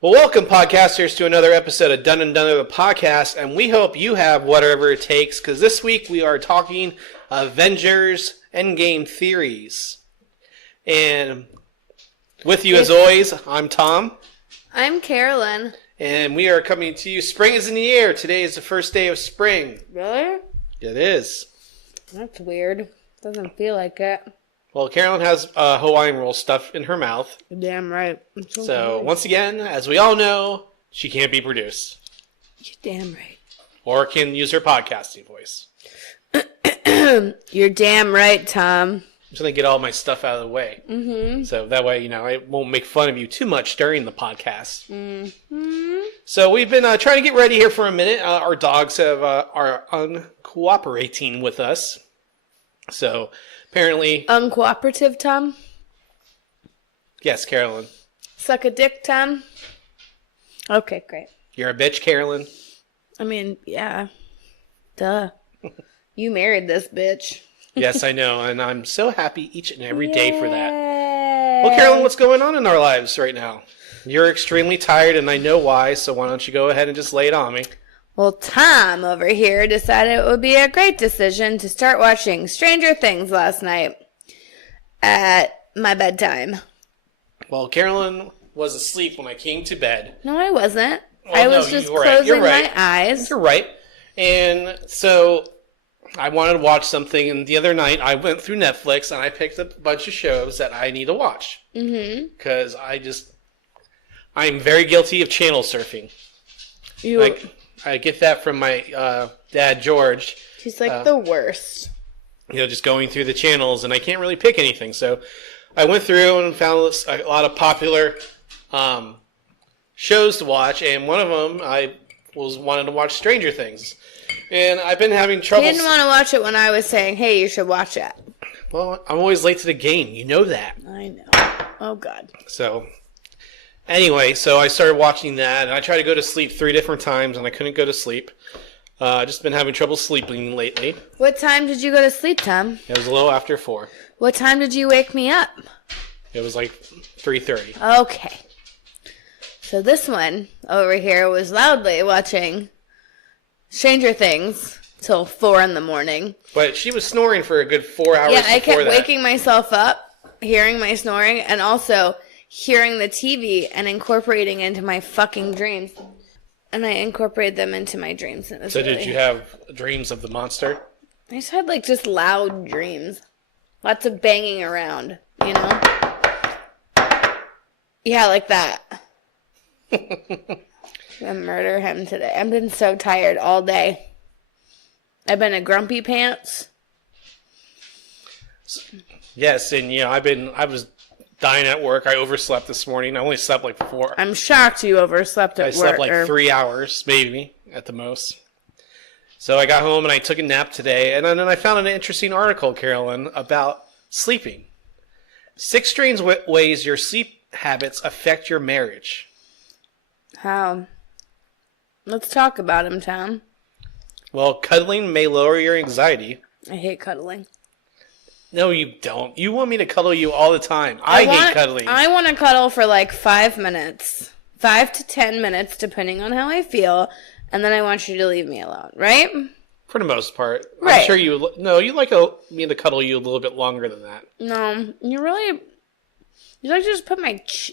Well, welcome, podcasters, to another episode of Done and Done the podcast, and we hope you have whatever it takes, because this week we are talking Avengers Endgame theories. And with you, as always, I'm Tom. I'm Carolyn. And we are coming to you. Spring is in the air. Today is the first day of spring. Really? It is. That's weird. Doesn't feel like it. Well, Carolyn has Hawaiian roll stuff in her mouth. You're damn right. So, once again, as we all know, she can't be produced. You're damn right. Or can use her podcasting voice. You're damn right, Tom. I'm just going to get all my stuff out of the way. Mm-hmm. So that way, I won't make fun of you too much during the podcast. Mm-hmm. So we've been trying to get ready here for a minute. Our dogs are uncooperating with us. So apparently... Uncooperative, Tom? Yes, Carolyn. Suck a dick, Tom? Okay, great. You're a bitch, Carolyn? I mean, yeah. Duh. You married this bitch. Yes, I know, and I'm so happy each and every day for that. Well, Carolyn, what's going on in our lives right now? You're extremely tired, and I know why, so why don't you go ahead and just lay it on me? Well, Tom over here decided it would be a great decision to start watching Stranger Things last night at my bedtime. Well, Carolyn was asleep when I came to bed. No, I wasn't. Well, I was just closing my eyes. You're right. And so I wanted to watch something, and the other night I went through Netflix and I picked up a bunch of shows that I need to watch. Mm-hmm. Because I'm very guilty of channel surfing. I get that from my dad, George. He's like the worst. Just going through the channels, and I can't really pick anything. So I went through and found a lot of popular shows to watch, and one of them I wanted to watch Stranger Things. And I've been having trouble. You didn't want to watch it when I was saying, hey, you should watch it. Well, I'm always late to the game. You know that. I know. Oh, God. So... Anyway, so I started watching that, and I tried to go to sleep 3 different times, and I couldn't go to sleep. Just been having trouble sleeping lately. What time did you go to sleep, Tom? It was a little after 4. What time did you wake me up? It was like 3:30. Okay. So this one over here was loudly watching Stranger Things till 4 in the morning. But she was snoring for a good 4 hours before that. Yeah, I kept waking myself up, hearing my snoring, and also... hearing the TV and incorporating into my fucking dreams. And I incorporated them into my dreams. So did you have dreams of the monster? I just had just loud dreams. Lots of banging around, Yeah, like that. I'm gonna murder him today. I've been so tired all day. I've been a grumpy pants. Yes, and I was dying at work. I overslept this morning. I only slept like 4. I'm shocked you overslept at work. I slept like 3 hours, maybe, at the most. So I got home and I took a nap today. And then I found an interesting article, Carolyn, about sleeping. 6 strange ways your sleep habits affect your marriage. How? Let's talk about them, Tom. Well, cuddling may lower your anxiety. I hate cuddling. No, you don't. You want me to cuddle you all the time. I hate cuddling. I want to cuddle for 5 minutes. 5 to 10 minutes, depending on how I feel. And then I want you to leave me alone, right? For the most part. Right. I'm sure you like me to cuddle you a little bit longer than that. No, you like to just put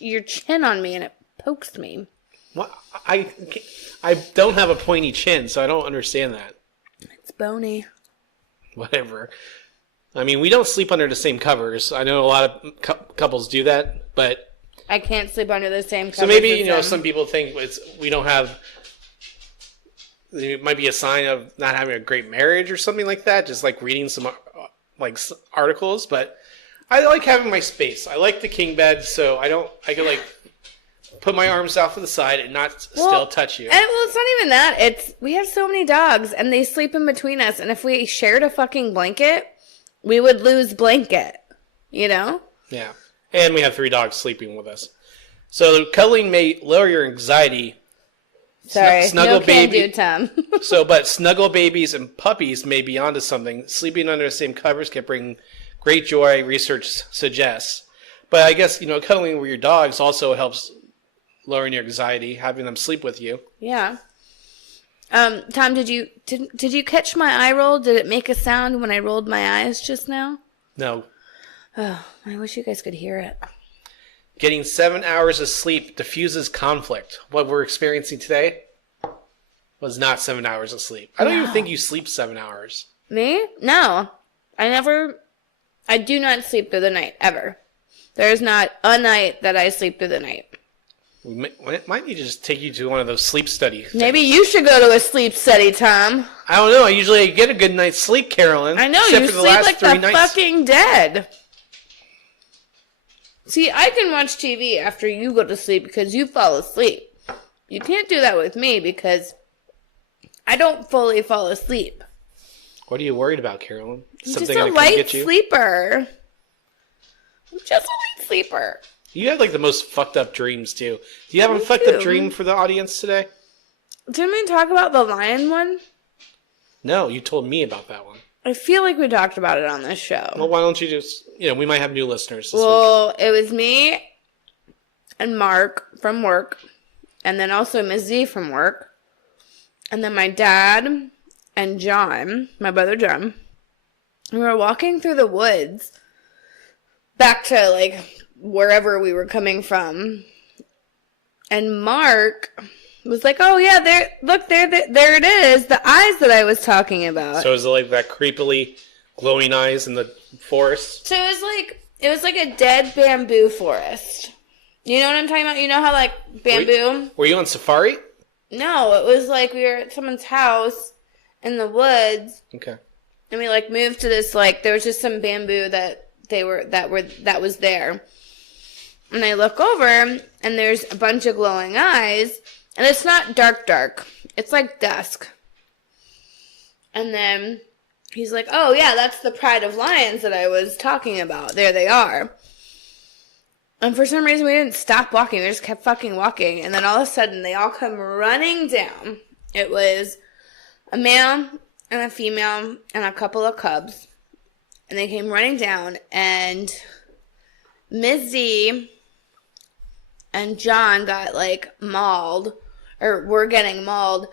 your chin on me and it pokes me. Well, I don't have a pointy chin, so I don't understand that. It's bony. Whatever. I mean, we don't sleep under the same covers. I know a lot of couples do that, but... I can't sleep under the same covers. So maybe, some people think we don't have... It might be a sign of not having a great marriage or something like that, just reading some articles, but I like having my space. I like the king bed, so I can put my arms out to the side and not still touch you. And it's not even that. We have so many dogs, and they sleep in between us, and if we shared a fucking blanket... we would lose blanket, Yeah. And we have 3 dogs sleeping with us. So cuddling may lower your anxiety. Sorry, no can do, Tom. But snuggle babies and puppies may be onto something. Sleeping under the same covers can bring great joy, research suggests. But I guess, cuddling with your dogs also helps lowering your anxiety, having them sleep with you. Yeah. Tom, did you catch my eye roll? Did it make a sound when I rolled my eyes just now? No. Oh, I wish you guys could hear it. Getting 7 hours of sleep diffuses conflict. What we're experiencing today was not 7 hours of sleep. I don't even think you sleep 7 hours. Me? No. I do not sleep through the night, ever. There is not a night that I sleep through the night. We might need to just take you to one of those sleep studies. Maybe you should go to a sleep study, Tom. I don't know. I usually get a good night's sleep, Carolyn. I know, you sleep like the fucking dead. See, I can watch TV after you go to sleep because you fall asleep. You can't do that with me because I don't fully fall asleep. What are you worried about, Carolyn? I'm just a light sleeper. I'm just a light sleeper. You have like the most fucked up dreams too. Do you have a fucked up dream for the audience today? Didn't we talk about the lion one? No, you told me about that one. I feel like we talked about it on this show. Well, why don't you just, we might have new listeners this week. It was me and Mark from work, and then also Ms. Z from work, and then my dad and John, my brother John. We were walking through the woods back to, like, wherever we were coming from, and Mark was like, "Oh yeah, there it is, the eyes that I was talking about." So is it like that creepily glowing eyes in the forest? So it was like a dead bamboo forest. You know what I'm talking about? You know how like bamboo? Were you on safari? No, it was like we were at someone's house in the woods. Okay. And we like moved to this like there was just some bamboo that was there. And I look over, and there's a bunch of glowing eyes, and it's not dark. It's like dusk. And then he's like, "Oh, yeah, that's the pride of lions that I was talking about. There they are." And for some reason, we didn't stop walking. We just kept fucking walking. And then all of a sudden, they all come running down. It was a male and a female and a couple of cubs. And they came running down, and Ms. Z and John got, like, mauled, or were getting mauled,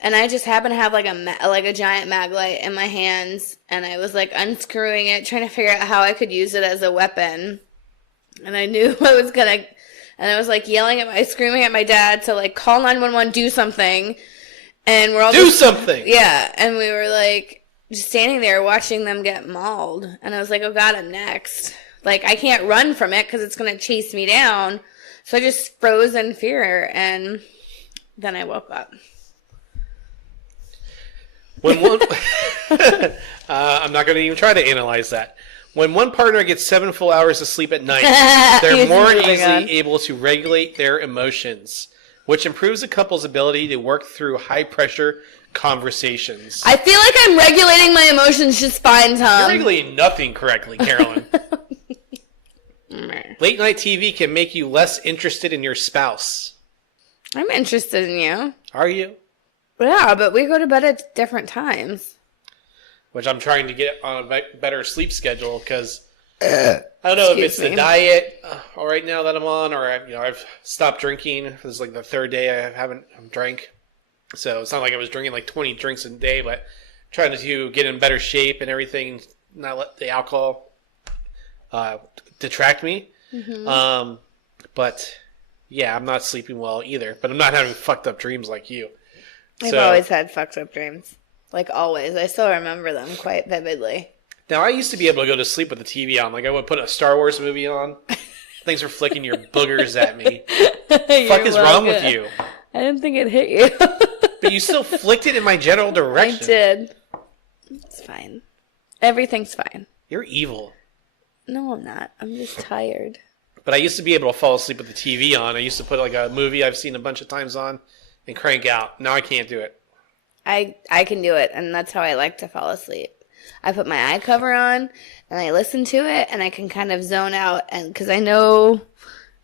and I just happened to have, like, a giant mag light in my hands, and I was, like, unscrewing it, trying to figure out how I could use it as a weapon, and I knew I was gonna, and I was, like, screaming at my dad to, like, call 911, do something, and we're all do something! Yeah, and we were, like, just standing there watching them get mauled, and I was like, oh god, I'm next. Like, I can't run from it, because it's gonna chase me down. So I just froze in fear, and then I woke up. When one, I'm not going to even try to analyze that. When one partner gets 7 full hours of sleep at night, they're more easily able to regulate their emotions, which improves a couple's ability to work through high-pressure conversations. I feel like I'm regulating my emotions just fine, Tom. You're regulating nothing correctly, Carolyn. Late night TV can make you less interested in your spouse. I'm interested in you. Are you? Yeah, but we go to bed at different times. Which I'm trying to get on a better sleep schedule because I don't know if it's the diet right now that I'm on, or I've stopped drinking. This is like the third day I haven't drank, so it's not like I was drinking like 20 drinks a day, but trying to get in better shape and everything, not let the alcohol detract me. Mm-hmm. But yeah, I'm not sleeping well either, but I'm not having fucked up dreams like you. I've always had fucked up dreams. Like always. I still remember them quite vividly. Now, I used to be able to go to sleep with the TV on. Like, I would put a Star Wars movie on. Things were flicking your boogers at me. Fuck is wrong with you? I didn't think it hit you. But you still flicked it in my general direction. I did. It's fine. Everything's fine. You're evil. No, I'm not. I'm just tired. But I used to be able to fall asleep with the TV on. I used to put like a movie I've seen a bunch of times on and crank out. Now I can't do it. I can do it, and that's how I like to fall asleep. I put my eye cover on, and I listen to it, and I can kind of zone out, and because I know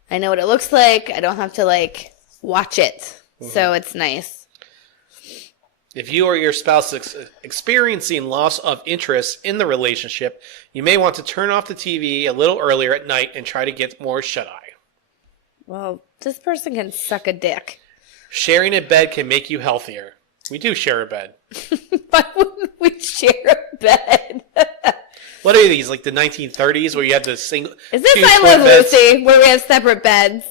what it looks like. I don't have to like watch it, so it's nice. If you or your spouse is experiencing loss of interest in the relationship, you may want to turn off the TV a little earlier at night and try to get more shut-eye. Well, this person can suck a dick. Sharing a bed can make you healthier. We do share a bed. Why wouldn't we share a bed? What are these, like the 1930s where you had the single... Is this I Love Lucy, where we have separate beds?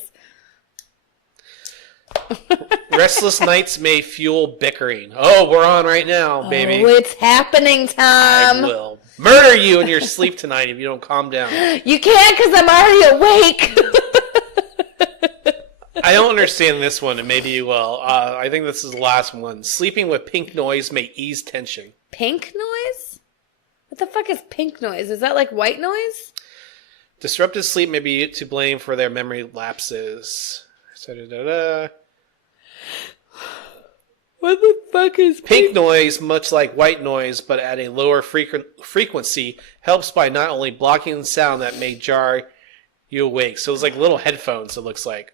Restless nights may fuel bickering. Oh, we're on right now, baby. Oh, it's happening, Tom. I will murder you in your sleep tonight if you don't calm down. You can't because I'm already awake. I don't understand this one, and maybe you will. I think this is the last one. Sleeping with pink noise may ease tension. Pink noise? What the fuck is pink noise? Is that like white noise? Disrupted sleep may be to blame for their memory lapses. What the fuck is pink noise? Much like white noise, but at a lower frequency, helps by not only blocking the sound that may jar you awake. So it's like little headphones, it looks like.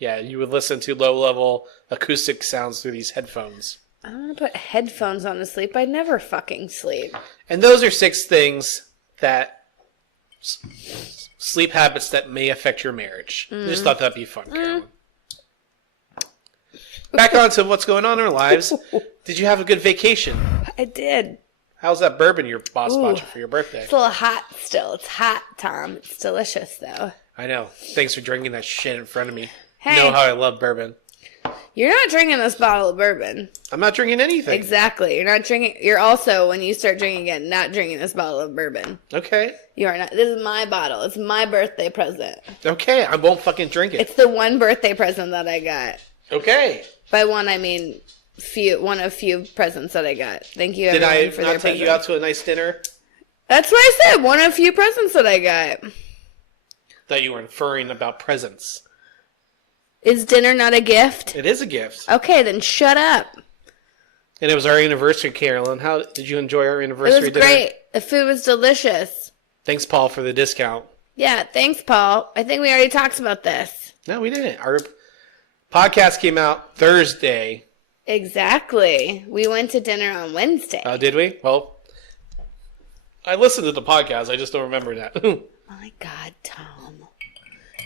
Yeah, you would listen to low-level acoustic sounds through these headphones. I don't want to put headphones on to sleep. I never fucking sleep. And those are 6 things that... sleep habits that may affect your marriage. I just thought that'd be fun, Carolyn. Back on to what's going on in our lives. Did you have a good vacation? I did. How's that bourbon your boss bought you for your birthday? It's a little hot still. It's hot, Tom. It's delicious, though. I know. Thanks for drinking that shit in front of me. Hey. You know how I love bourbon. You're not drinking this bottle of bourbon. I'm not drinking anything. Exactly. You're not drinking. You're also, when you start drinking again, not drinking this bottle of bourbon. Okay. You are not. This is my bottle. It's my birthday present. Okay. I won't fucking drink it. It's the one birthday present that I got. Okay. By one, I mean one of few presents that I got. Thank you, everyone, for their presents. Did I not take you out to a nice dinner? That's what I said. One of few presents that I got. That you were inferring about presents. Is dinner not a gift? It is a gift. Okay, then shut up. And it was our anniversary, Carolyn. How did you enjoy our anniversary dinner? It was great. The food was delicious. Thanks, Paul, for the discount. Yeah, thanks, Paul. I think we already talked about this. No, we didn't. Our podcast came out Thursday. Exactly. We went to dinner on Wednesday. Oh, did we? Well, I listened to the podcast. I just don't remember that. My God, Tom.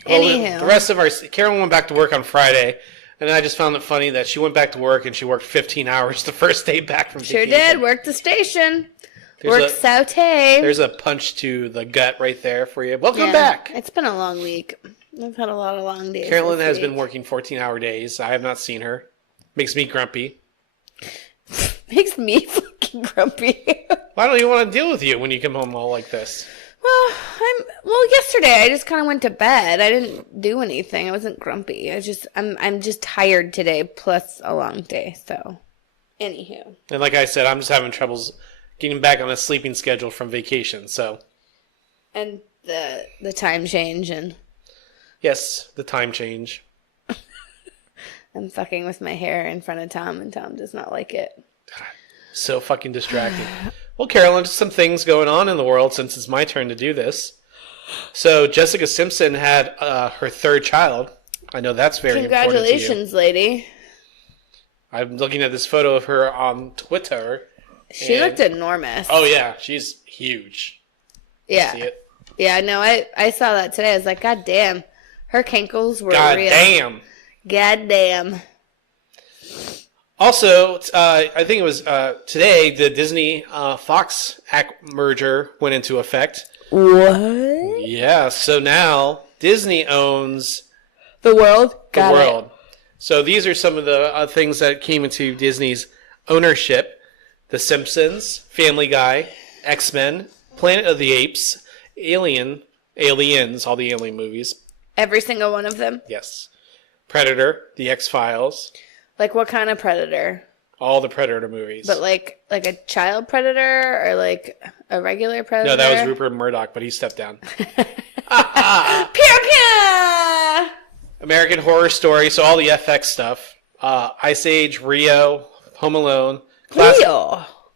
Well, Anywho. The rest of Carolyn went back to work on Friday, and I just found it funny that she went back to work and she worked 15 hours the first day back from vacation. Sure did. Worked the station. Worked saute. There's a punch to the gut right there for you. Welcome back. It's been a long week. I've had a lot of long days. Carolyn has been working 14-hour days. I have not seen her. Makes me grumpy. Makes me fucking grumpy. Why don't you want to deal with you when you come home all like this? Well, yesterday I just kind of went to bed. I didn't do anything. I wasn't grumpy. I'm just tired today, plus a long day. So, anywho. And like I said, I'm just having troubles getting back on a sleeping schedule from vacation. So. And the time change and. Yes, the time change. I'm fucking with my hair in front of Tom, and Tom does not like it. God, so fucking distracting. Well, Carolyn, just some things going on in the world since it's my turn to do this. So, Jessica Simpson had her 3rd child. I know that's very important to you. Congratulations, lady. I'm looking at this photo of her on Twitter. She looked enormous. Oh, yeah. She's huge. Yeah. See it? Yeah, no, I saw that today. I was like, God damn. Her cankles were real. God damn. Also, I think it was today, the Disney-Fox merger went into effect. What? Yeah, so now Disney owns... The world? The world. So these are some of the things that came into Disney's ownership. The Simpsons, Family Guy, X-Men, Planet of the Apes, Aliens, all the Alien movies. Every single one of them? Yes. Predator, The X-Files. Like what kind of Predator? All the Predator movies. But like a child predator or like a regular predator? No, that was Rupert Murdoch, but he stepped down. Pew pew! American Horror Story, so all the FX stuff. Ice Age, Rio, Home Alone.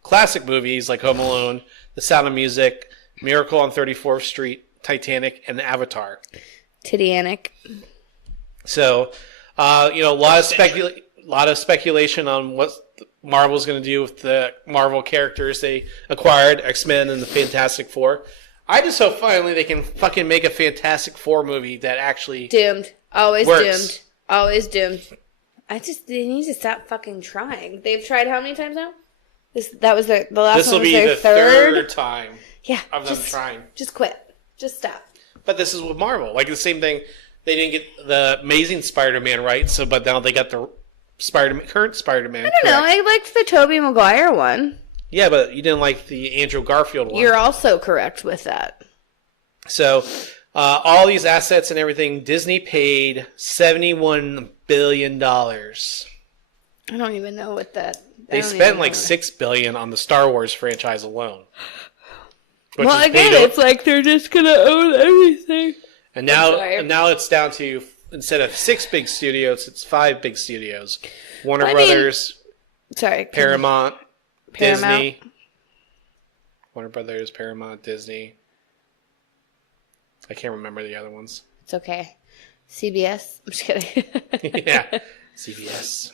Classic movies like Home Alone, The Sound of Music, Miracle on 34th Street, Titanic, and Avatar. Titanic. So, a lot of speculation on what Marvel's going to do with the Marvel characters they acquired, X-Men and the Fantastic Four. I just hope finally they can fucking make a Fantastic Four movie that actually Doomed. Always works. doomed. Always doomed. They need to stop fucking trying. They've tried how many times now? That was the last This one. will be the third time of them trying. Just quit. Just stop. But this is with Marvel. Like the same thing. They didn't get the Amazing Spider-Man right, but now they got the current Spider-Man. I don't know. I liked the Tobey Maguire one. Yeah, but you didn't like the Andrew Garfield one. You're also correct with that. So, all these assets and everything, Disney paid $71 billion. I don't even know what that... They spent like $6 billion on the Star Wars franchise alone. Well, again, it's like they're just going to own everything. And now it's down to, instead of 6 big studios, it's 5 big studios. Warner Brothers, Paramount, Disney. Warner Brothers, Paramount, Disney. I can't remember the other ones. It's okay. CBS? I'm just kidding. Yeah, CBS.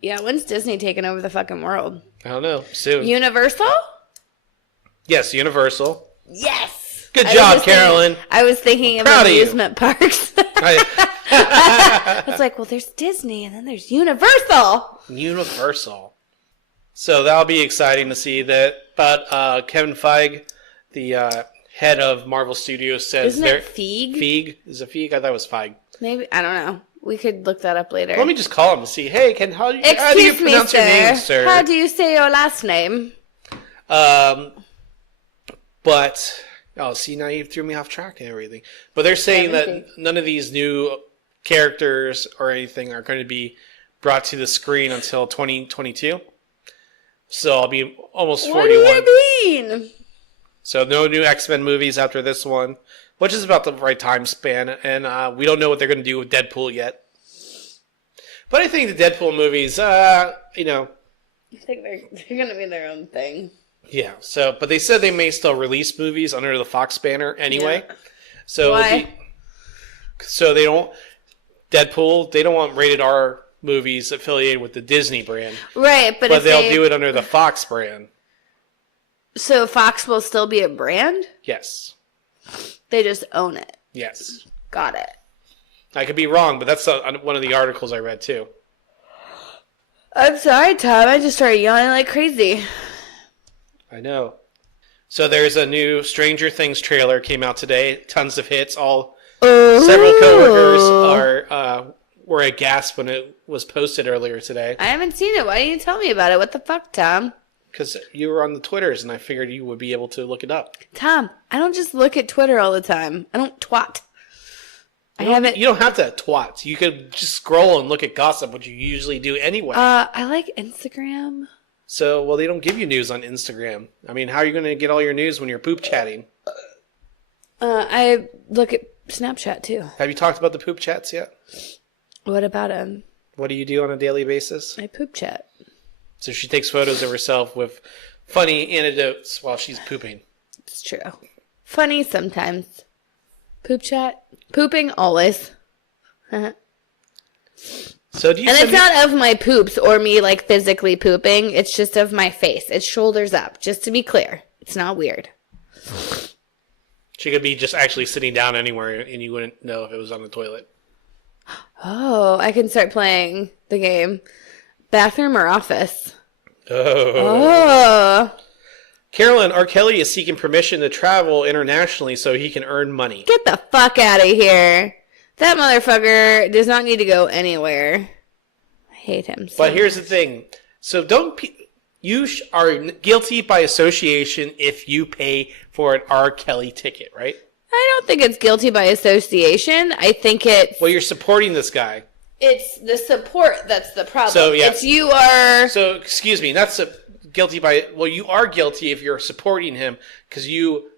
Yeah, when's Disney taking over the fucking world? I don't know. Soon. Universal? Yes, Universal. Yes! Good job, Carolyn. I was thinking of amusement parks. It's like, well, there's Disney and then there's Universal. Universal. So that'll be exciting to see that. But Kevin Feige, the head of Marvel Studios, says... Isn't it Feig? Feig? Is it Feig? I thought it was Feig. Maybe. I don't know. We could look that up later. Let me just call him and see. Hey, how do you pronounce your name, sir? How do you say your last name? But... Oh, see, now you threw me off track and everything. But they're saying that none of these new characters or anything are going to be brought to the screen until 2022. So I'll be almost 41. What do you mean? So no new X-Men movies after this one, which is about the right time span. And we don't know what they're going to do with Deadpool yet. But I think the Deadpool movies, I think they're going to be their own thing. Yeah, but they said they may still release movies under the Fox banner anyway. Yeah. So why? So they don't Deadpool. They don't want rated R movies affiliated with the Disney brand, right? But they'll do it under the Fox brand. So Fox will still be a brand? Yes. They just own it. Yes. Got it. I could be wrong, but that's one of the articles I read too. I'm sorry, Tom. I just started yawning like crazy. I know. So there's a new Stranger Things trailer came out today. Tons of hits. Several coworkers were aghast when it was posted earlier today. I haven't seen it. Why didn't you tell me about it? What the fuck, Tom? Because you were on the Twitters, and I figured you would be able to look it up. Tom, I don't just look at Twitter all the time. I don't twat. You don't have to twat. You could just scroll and look at gossip, which you usually do anyway. I like Instagram. So, they don't give you news on Instagram. I mean, how are you going to get all your news when you're poop chatting? I look at Snapchat, too. Have you talked about the poop chats yet? What about them? What do you do on a daily basis? I poop chat. So she takes photos of herself with funny anecdotes while she's pooping. It's true. Funny sometimes. Poop chat. Pooping always. So do you? And it's not of my poops or me like physically pooping. It's just of my face. It's shoulders up. Just to be clear, it's not weird. She could be just actually sitting down anywhere, and you wouldn't know if it was on the toilet. Oh, I can start playing the game. Bathroom or office? Oh. Carolyn, R. Kelly is seeking permission to travel internationally so he can earn money. Get the fuck out of here. That motherfucker does not need to go anywhere. I hate him so But here's the thing. So you are guilty by association if you pay for an R. Kelly ticket, right? I don't think it's guilty by association. I think it's... Well, you're supporting this guy. It's the support that's the problem. So, yeah. It's you are... So, excuse me, that's guilty by... Well, you are guilty if you're supporting him because you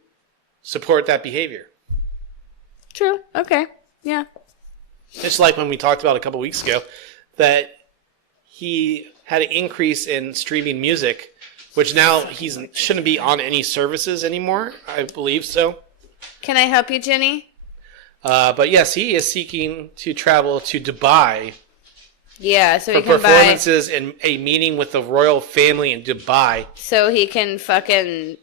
support that behavior. True. Okay. Yeah. It's like when we talked about a couple weeks ago that he had an increase in streaming music, which now he shouldn't be on any services anymore. I believe so. Can I help you, Jenny? But yes, he is seeking to travel to Dubai Yeah, so for he can buy... performances and a meeting with the royal family in Dubai. So he can fucking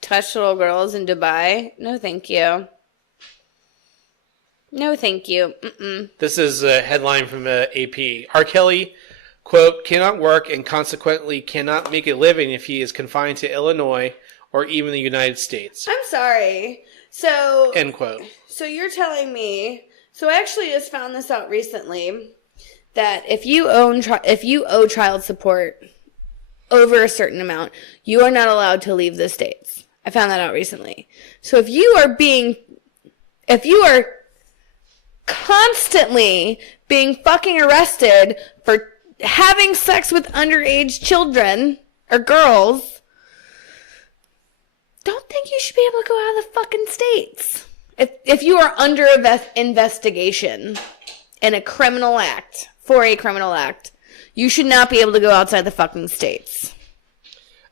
touch little girls in Dubai? No, thank you. No, thank you. Mm-mm. This is a headline from AP. R. Kelly, quote, cannot work and consequently cannot make a living if he is confined to Illinois or even the United States. I'm sorry. So... End quote. So you're telling me... So I actually just found this out recently, that if you owe child support over a certain amount, you are not allowed to leave the States. I found that out recently. So if you are constantly being fucking arrested for having sex with underage children or girls, don't think you should be able to go out of the fucking States. If you are under investigation in a criminal act, for a criminal act, you should not be able to go outside the fucking States.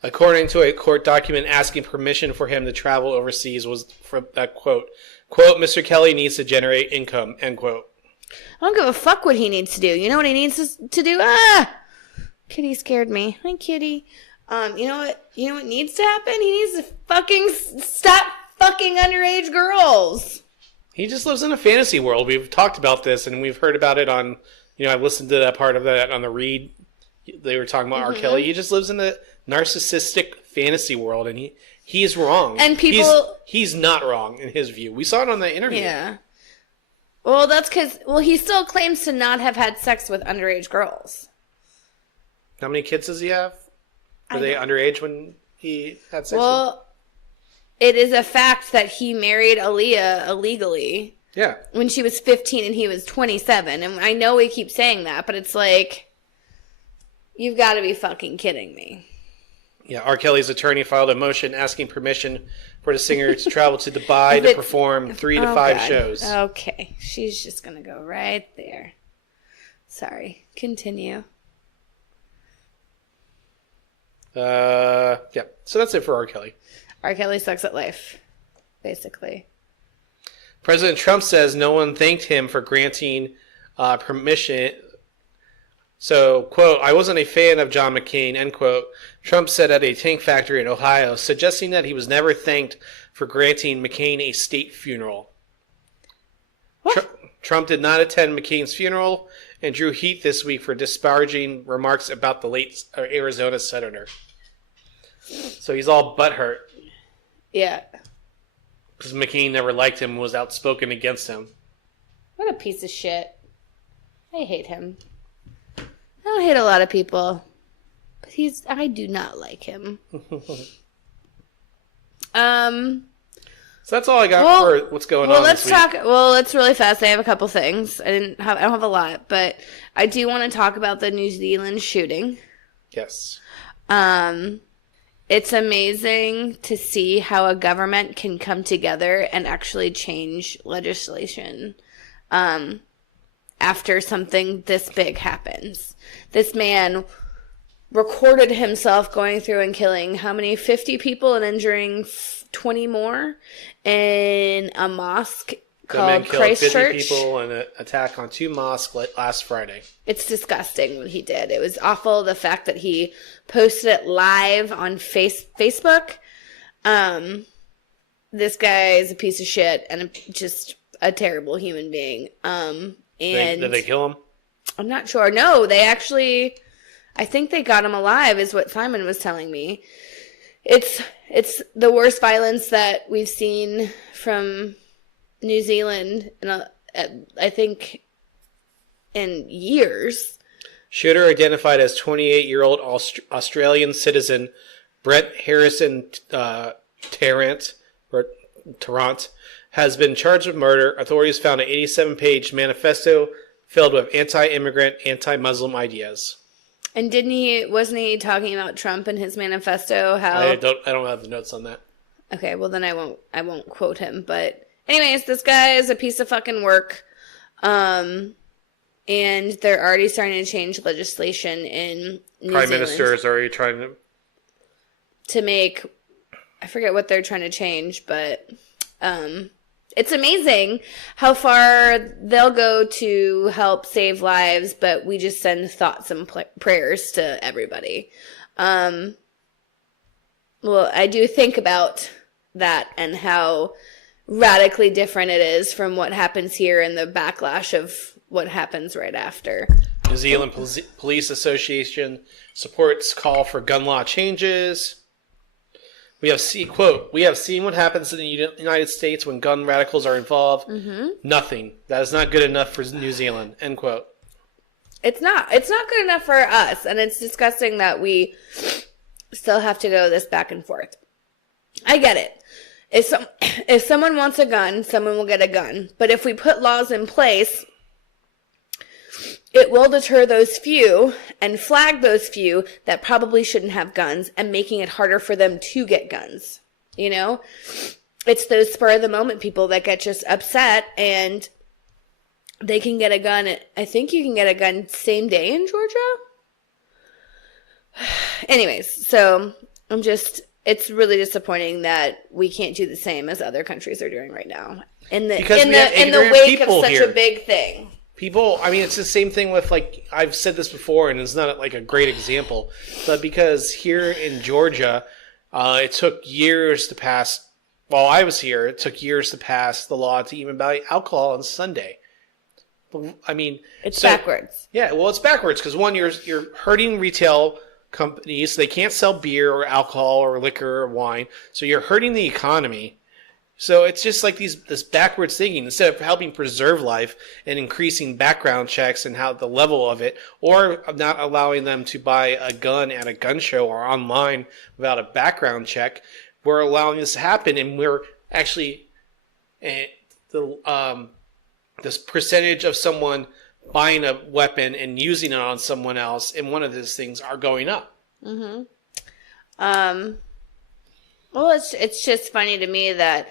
According to a court document, asking permission for him to travel overseas was from that quote. Quote, Mr. Kelly needs to generate income, end quote. I don't give a fuck what he needs to do. You know what he needs to do? Kitty scared me. Hi, Kitty. You know what needs to happen? He needs to fucking stop fucking underage girls. He just lives in a fantasy world. We've talked about this, and we've heard about it on, I've listened to that part of that on the read. They were talking about R. Kelly. He just lives in a narcissistic fantasy world, and he's wrong. And people... He's not wrong, in his view. We saw it on the interview. Yeah. Well, that's because... Well, he still claims to not have had sex with underage girls. How many kids does he have? Were they underage when he had sex with? It is a fact that he married Aaliyah illegally. Yeah. When she was 15 and he was 27. And I know we keep saying that, but it's like, you've got to be fucking kidding me. Yeah, R. Kelly's attorney filed a motion asking permission for the singer to travel to Dubai to perform 3 to 5 shows. Okay. She's just going to go right there. Sorry. Continue. Yeah. So that's it for R. Kelly. R. Kelly sucks at life, basically. President Trump says no one thanked him for granting permission. So, quote, I wasn't a fan of John McCain, end quote. Trump said at a tank factory in Ohio, suggesting that he was never thanked for granting McCain a state funeral. Trump did not attend McCain's funeral and drew heat this week for disparaging remarks about the late Arizona senator. So he's all butthurt. Yeah. Because McCain never liked him and was outspoken against him. What a piece of shit. I hate him. I don't hate a lot of people. But I do not like him. So that's all I got for what's going on this week. Let's really fast. I have a couple things. I don't have a lot, but I do want to talk about the New Zealand shooting. Yes. It's amazing to see how a government can come together and actually change legislation after something this big happens. This man recorded himself going through and killing how many? 50 people and injuring 20 more in a mosque called Christchurch. 50 people in an attack on 2 mosques last Friday. It's disgusting what he did. It was awful. The fact that he posted it live on Facebook. This guy is a piece of shit and just a terrible human being. And did they kill him? I'm not sure. No, they actually... I think they got him alive, is what Simon was telling me. It's the worst violence that we've seen from New Zealand, I think, in years. Shooter identified as 28-year-old Australian citizen Brett Harrison Tarrant has been charged with murder. Authorities found an 87-page manifesto filled with anti-immigrant, anti-Muslim ideas. And wasn't he talking about Trump in his manifesto? How I don't have the notes on that. Okay, well then I won't quote him. But anyways, this guy is a piece of fucking work. And they're already starting to change legislation in New Zealand. Prime Minister is already trying to make, I forget what they're trying to change, but it's amazing how far they'll go to help save lives, but we just send thoughts and prayers to everybody. Well, I do think about that and how radically different it is from what happens here and the backlash of what happens right after. New Zealand Police Association supports call for gun law changes. We have seen what happens in the United States when gun radicals are involved. Mm-hmm. Nothing. That is not good enough for New Zealand. End quote. It's not good enough for us, and it's disgusting that we still have to go this back and forth. I get it. If someone wants a gun, someone will get a gun. But if we put laws in place, it will deter those few and flag those few that probably shouldn't have guns and making it harder for them to get guns. You know? It's those spur of the moment people that get just upset and they can get a gun. I think you can get a gun same day in Georgia. Anyways, so it's really disappointing that we can't do the same as other countries are doing right now. In the wake of such a big thing. People, I mean, it's the same thing with, like, I've said this before, and it's not, like, a great example, but because here in Georgia, it took years to pass, while I was here, it took years to pass the law to even buy alcohol on Sunday. I mean... It's backwards. Yeah, well, it's backwards, because one, you're hurting retail companies, they can't sell beer or alcohol or liquor or wine, so you're hurting the economy. So it's just like this backwards thinking. Instead of helping preserve life and increasing background checks and how the level of it, or not allowing them to buy a gun at a gun show or online without a background check, we're allowing this to happen, and we're actually this percentage of someone buying a weapon and using it on someone else, and one of those things are going up. Mm-hmm. Well, it's just funny to me that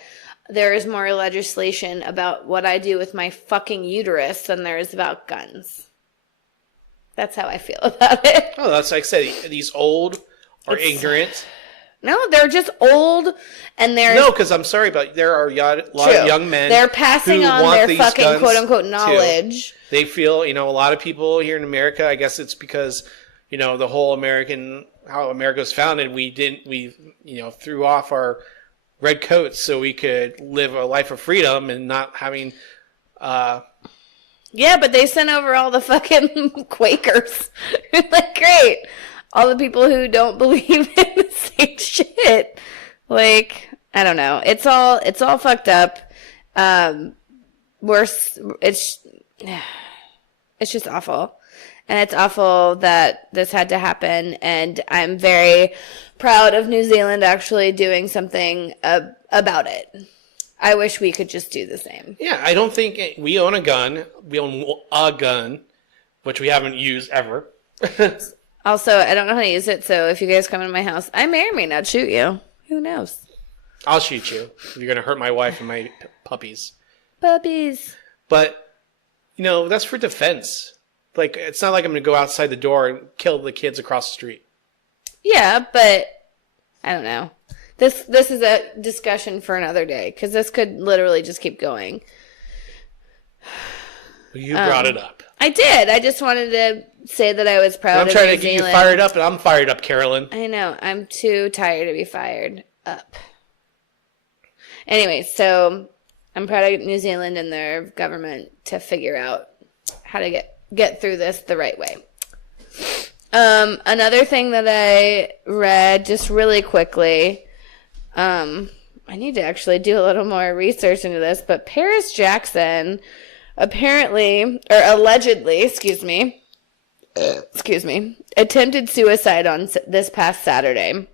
there is more legislation about what I do with my fucking uterus than there is about guns. That's how I feel about it. Oh, that's like I said, these old are ignorant. No, they're just old, and they're... No, because I'm sorry, but there are a lot of young men they're passing on their fucking quote-unquote knowledge. Too. They feel, a lot of people here in America, I guess it's because, the whole how America was founded, we threw off our red coats so we could live a life of freedom and not having... Yeah, but they sent over all the fucking Quakers. Like, great. All the people who don't believe in the same shit. Like, I don't know. It's all fucked up. It's just awful. And it's awful that this had to happen. And I'm very proud of New Zealand actually doing something about it. I wish we could just do the same. Yeah, I don't think we own a gun. We own a gun, which we haven't used ever. Also, I don't know how to use it, so if you guys come into my house, I may or may not shoot you. Who knows? I'll shoot you if you're going to hurt my wife and my puppies. Puppies. But, that's for defense. Like, it's not like I'm going to go outside the door and kill the kids across the street. Yeah, but I don't know. This is a discussion for another day, because this could literally just keep going. You brought it up. I did. I just wanted to say that I was proud of New Zealand. I'm trying to get you fired up, and I'm fired up, Carolyn. I know. I'm too tired to be fired up. Anyway, so I'm proud of New Zealand and their government to figure out how to get through this the right way. Another thing that I read just really quickly, I need to actually do a little more research into this, but Paris Jackson allegedly, attempted suicide on this past Saturday.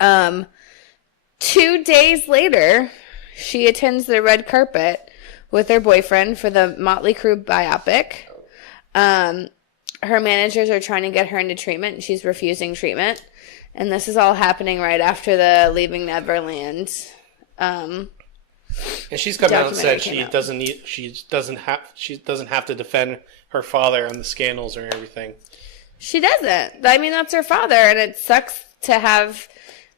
2 days later, she attends the red carpet with her boyfriend for the Motley Crue biopic. Her managers are trying to get her into treatment, and she's refusing treatment. And this is all happening right after the Leaving Neverland. And she's come out and said she doesn't have to defend her father on the scandals or everything. She doesn't. I mean, that's her father, and it sucks to have,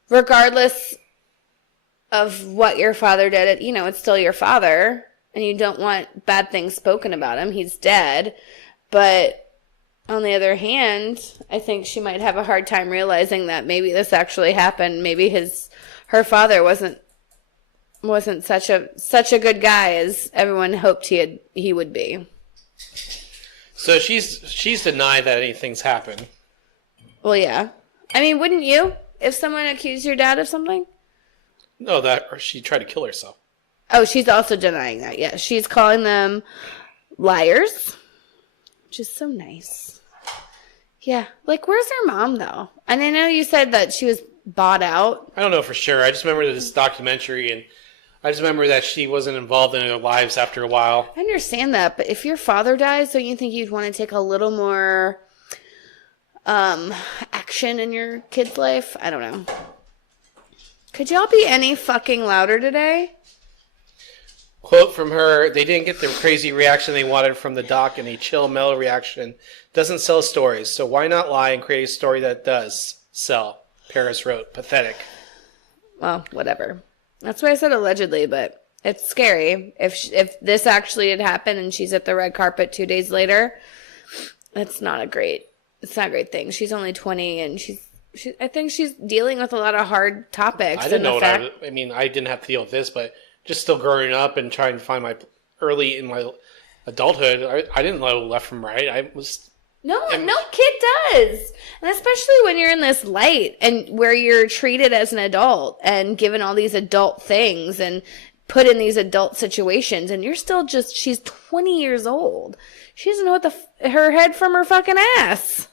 regardless what your father did. It's still your father, and you don't want bad things spoken about him. He's dead. But on the other hand, I think she might have a hard time realizing that maybe this actually happened. Maybe her father wasn't such a good guy as everyone hoped he would be. So she's denied that anything's happened. Well, yeah. I mean, wouldn't you if someone accused your dad of something? No, or she tried to kill herself. Oh, she's also denying that. Yeah, she's calling them liars, which is so nice. Yeah, like where's her mom though? And I know you said that she was bought out. I don't know for sure. I just remember this documentary, and I just remember that she wasn't involved in their lives after a while. I understand that, but if your father dies, don't you think you'd want to take a little more action in your kid's life? I don't know. Could y'all be any fucking louder today? Quote from her, they didn't get the crazy reaction they wanted from the doc, and a chill, mellow reaction doesn't sell stories, so why not lie and create a story that does sell? Paris wrote. Pathetic. Well, whatever. That's why I said allegedly, but it's scary. If this actually had happened and she's at the red carpet 2 days later, it's not a great thing. She's only 20, and I think she's dealing with a lot of hard topics. I didn't know I mean, I didn't have to deal with this, but just still growing up and trying to find my early in my adulthood, I didn't know left from right. No kid does. And especially when you're in this light and where you're treated as an adult and given all these adult things and put in these adult situations, and you're still she's 20 years old. She doesn't know what her head from her fucking ass.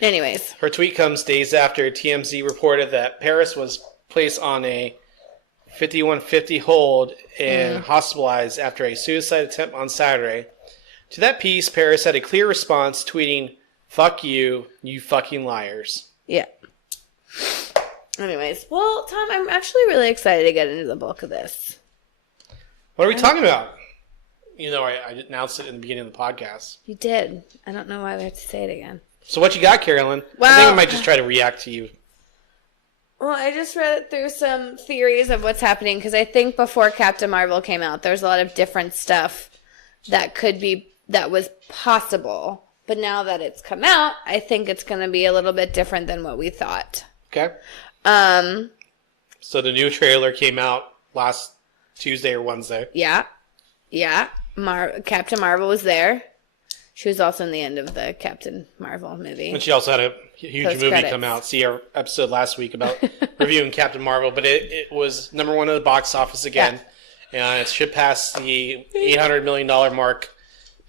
Anyways. Her tweet comes days after TMZ reported that Paris was placed on a 5150 hold and hospitalized after a suicide attempt on Saturday. To that piece, Paris had a clear response, tweeting, "Fuck you, you fucking liars." Yeah. Anyways, well, Tom, I'm actually really excited to get into the bulk of this. What are we talking about? I announced it in the beginning of the podcast. You did. I don't know why we have to say it again. So what you got, Carolyn? Well, I think I might just try to react to you. Well, I just read through some theories of what's happening, because I think before Captain Marvel came out, there was a lot of different stuff that was possible. But now that it's come out, I think it's going to be a little bit different than what we thought. Okay. So the new trailer came out last Tuesday or Wednesday. Yeah. Yeah. Captain Marvel was there. She was also in the end of the Captain Marvel movie. And she also had a huge movie come out. See our episode last week about reviewing Captain Marvel. But it was number one at the box office again. Yeah. And it should pass the $800 million mark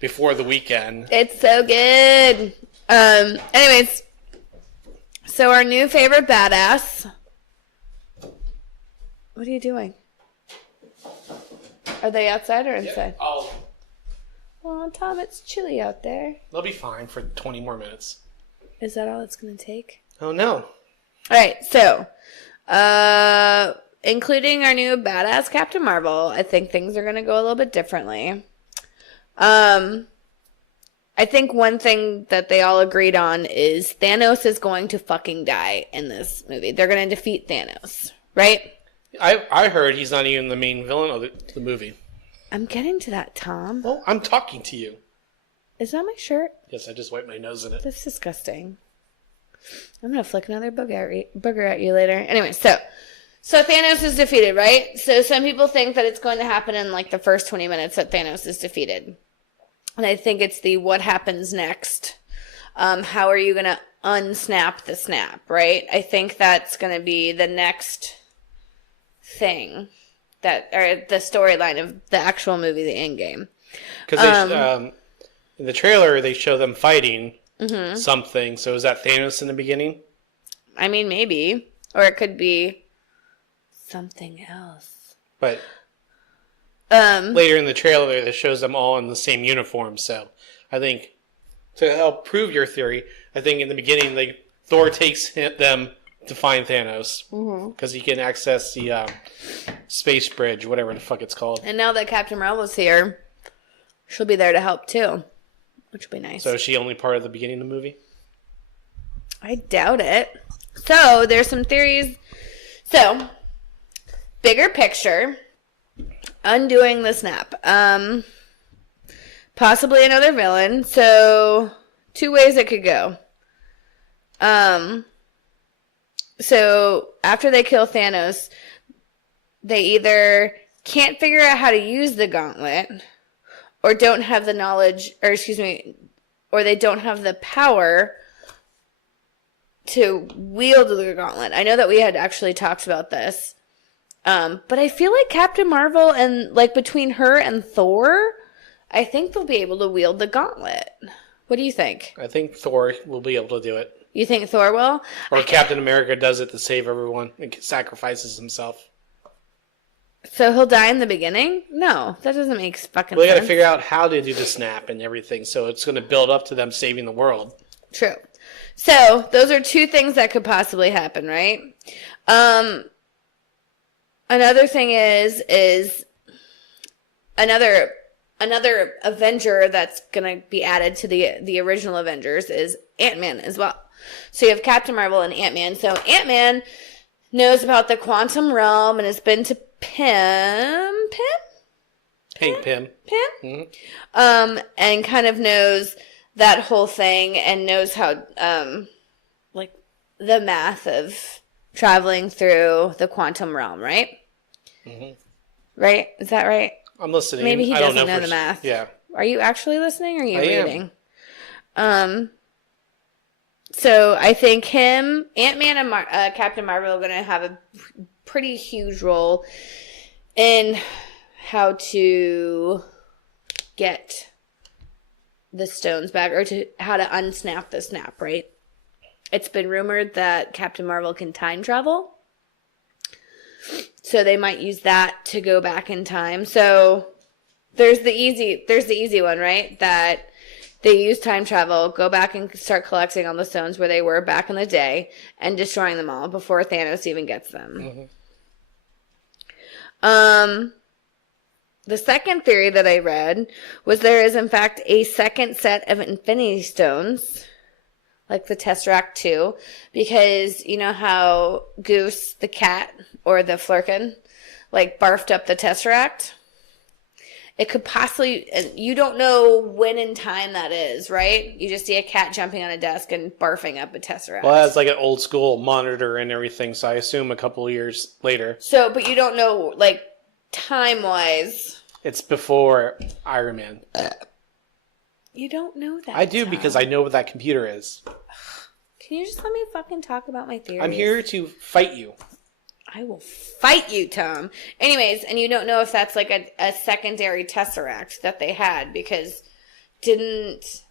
before the weekend. It's so good. Anyways, so our new favorite badass. What are you doing? Are they outside or inside? Yeah, Oh, Tom, it's chilly out there. They'll be fine for 20 more minutes. Is that all it's going to take? Oh, no. All right, so, including our new badass Captain Marvel, I think things are going to go a little bit differently. I think one thing that they all agreed on is Thanos is going to fucking die in this movie. They're going to defeat Thanos, right? I heard he's not even the main villain of the movie. I'm getting to that, Tom. Well, I'm talking to you. Is that my shirt? Yes, I just wiped my nose in it. That's disgusting. I'm going to flick another booger at you later. Anyway, so Thanos is defeated, right? So some people think that it's going to happen in like the first 20 minutes that Thanos is defeated. And I think it's the what happens next. How are you going to unsnap the snap, right? I think that's going to be the next thing. Or the storyline of the actual movie, the Endgame. Because in the trailer, they show them fighting something. So is that Thanos in the beginning? I mean, maybe. Or it could be something else. But later in the trailer, it shows them all in the same uniform. So I think, to help prove your theory, I think in the beginning, Thor takes them to find Thanos, because he can access the space bridge, whatever the fuck it's called. And now that Captain Marvel's here, she'll be there to help too, which will be nice. So is she only part of the beginning of the movie? I doubt it. So there's some theories. So bigger picture, undoing the snap. Possibly another villain. So, two ways it could go. So after they kill Thanos, they either can't figure out how to use the gauntlet, or don't have the knowledge, or they don't have the power to wield the gauntlet. I know that we had actually talked about this. But I feel like Captain Marvel and like between her and Thor, I think they'll be able to wield the gauntlet. What do you think? I think Thor will be able to do it. You think Thor will? Or Captain America does it to save everyone and sacrifices himself. So he'll die in the beginning? No, that doesn't make fucking sense. We got to sense. figure out how to do the snap and everything, so it's going to build up to them saving the world. True. So those are two things that could possibly happen, right? Another thing is another Avenger that's going to be added to the original Avengers is Ant-Man as well. So you have Captain Marvel and Ant-Man. So Ant-Man knows about the quantum realm and has been to Pym? Mm-hmm. And kind of knows that whole thing and knows how, like, the math of traveling through the quantum realm, right? Mm-hmm. Right? Is that right? I'm listening. Maybe he doesn't know the math. Yeah. Are you actually listening or are you reading? So I think him, Ant-Man, and Captain Marvel are going to have a pretty huge role in how to get the stones back, or to how to unsnap the snap, right? It's been rumored that Captain Marvel can time travel. So they might use that to go back in time. So there's the easy one, right? That they use time travel, go back and start collecting all the stones where they were back in the day and destroying them all before Thanos even gets them. Mm-hmm. The second theory that I read was there is in fact a second set of Infinity Stones, like the Tesseract 2, because you know how Goose, the cat, or the Flurkin, like barfed up the Tesseract? It could possibly, you don't know when in time that is, right? You just see a cat jumping on a desk and barfing up a Tesseract. Well, that's like an old school monitor and everything, so I assume a couple of years later. So, but you don't know, like, time-wise. It's before Iron Man. You don't know that, I do, because I know what that computer is. Can you just let me fucking talk about my theories? I'm here to fight you. I will fight you, Tom. Anyways, and you don't know if that's like a secondary Tesseract that they had, because didn't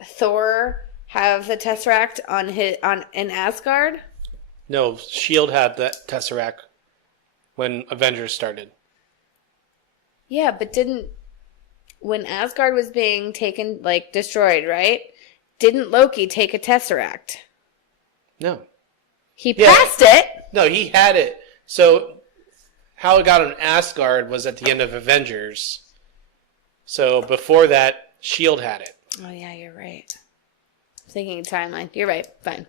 Thor have the Tesseract in Asgard? No, S.H.I.E.L.D. had that Tesseract when Avengers started. Yeah, but when Asgard was being taken, like, destroyed, right? Didn't Loki take a Tesseract? No. He passed it. No, he had it. So, how it got on Asgard was at the end of Avengers. So, before that, S.H.I.E.L.D. had it. Oh, yeah, you're right. I'm thinking timeline. You're right. Fine.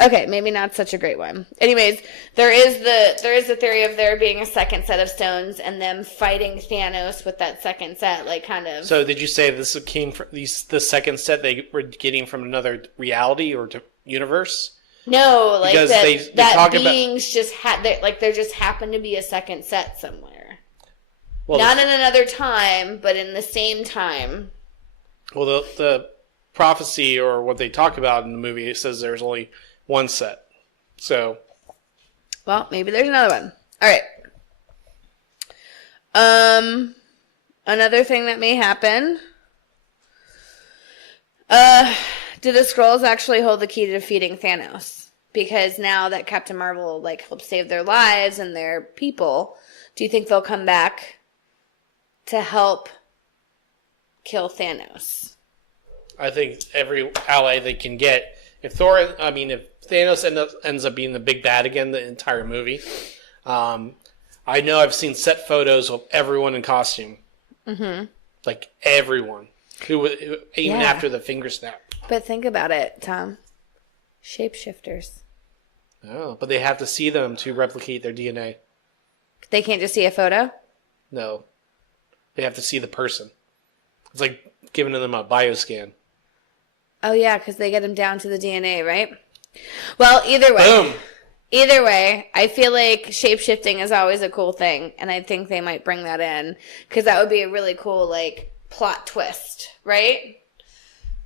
Okay, maybe not such a great one. Anyways, there is the theory of there being a second set of stones and them fighting Thanos with that second set, like, kind of. So, did you say this came from the second set they were getting from another reality or universe? No, like because that beings just had, there just happened to be a second set somewhere. Well, not in another time, but in the same time. Well, the prophecy, or what they talk about in the movie, it says there's only one set. So, well, maybe there's another one. All right. Another thing that may happen. Do the Skrulls actually hold the key to defeating Thanos? Because now that Captain Marvel helped save their lives and their people, do you think they'll come back to help kill Thanos? I think every ally they can get. If Thanos ends up being the big bad again, the entire movie, I know I've seen set photos of everyone in costume. Mm-hmm. Like everyone, even after the finger snap. But think about it, Tom. Shapeshifters. Oh, but they have to see them to replicate their DNA. They can't just see a photo? No. They have to see the person. It's like giving them a bioscan. Oh, yeah, because they get them down to the DNA, right? Well, either way. Boom. Either way, I feel like shape-shifting is always a cool thing, and I think they might bring that in, because that would be a really cool, like, plot twist, right?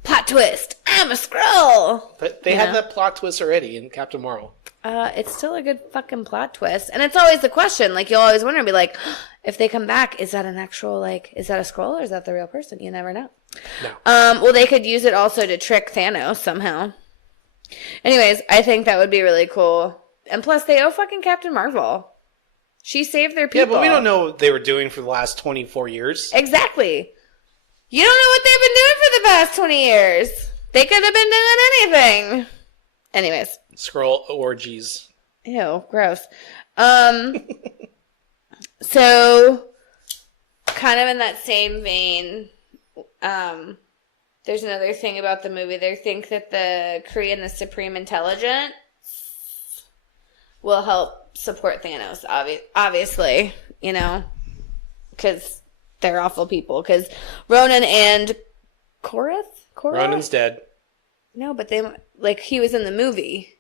Plot twist! I'm a Skrull! But they had that plot twist already in Captain Marvel. It's still a good fucking plot twist. And it's always the question, like, you'll always wonder, be like, if they come back, is that an actual, like, is that a Skrull, or is that the real person? You never know. No. Well, they could use it also to trick Thanos somehow. Anyways, I think that would be really cool. And plus, they owe fucking Captain Marvel. She saved their people. Yeah, but we don't know what they were doing for the last 24 years. Exactly. You don't know what they've been doing for the past 20 years. They could have been doing anything. Anyways. Skrull orgies. Ew, gross. So, kind of in that same vein, there's another thing about the movie. They think that the Kree and the Supreme Intelligence will help support Thanos, obviously, you know, because they're awful people. Because Ronan and Korath? Ronan's dead. No, but they, like, he was in the movie,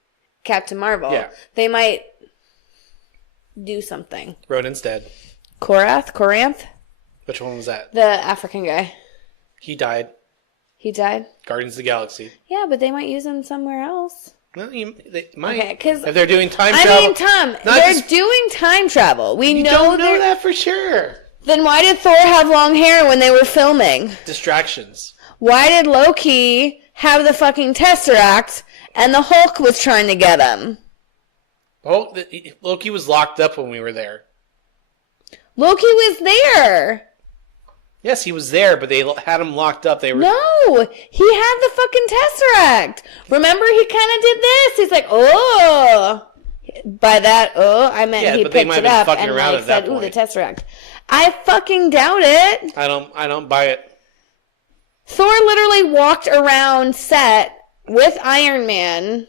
Captain Marvel. Yeah. They might do something. Ronan's dead. Coranth? Which one was that? The African guy. He died. He died? Guardians of the Galaxy. Yeah, but they might use him somewhere else. Well, they might. Okay, because if they're doing time travel. I mean, Tom, they're doing time travel. We don't know that for sure. Then why did Thor have long hair when they were filming? Distractions. Why did Loki have the fucking Tesseract and the Hulk was trying to get him? Oh, Loki was locked up when we were there. Loki was there. Yes, he was there, but they had him locked up. They were No, he had the fucking Tesseract. Remember, he kind of did this. He's like, oh. By that, I meant he picked it up and like said, ooh, the Tesseract. I fucking doubt it. I don't buy it. Thor literally walked around set with Iron Man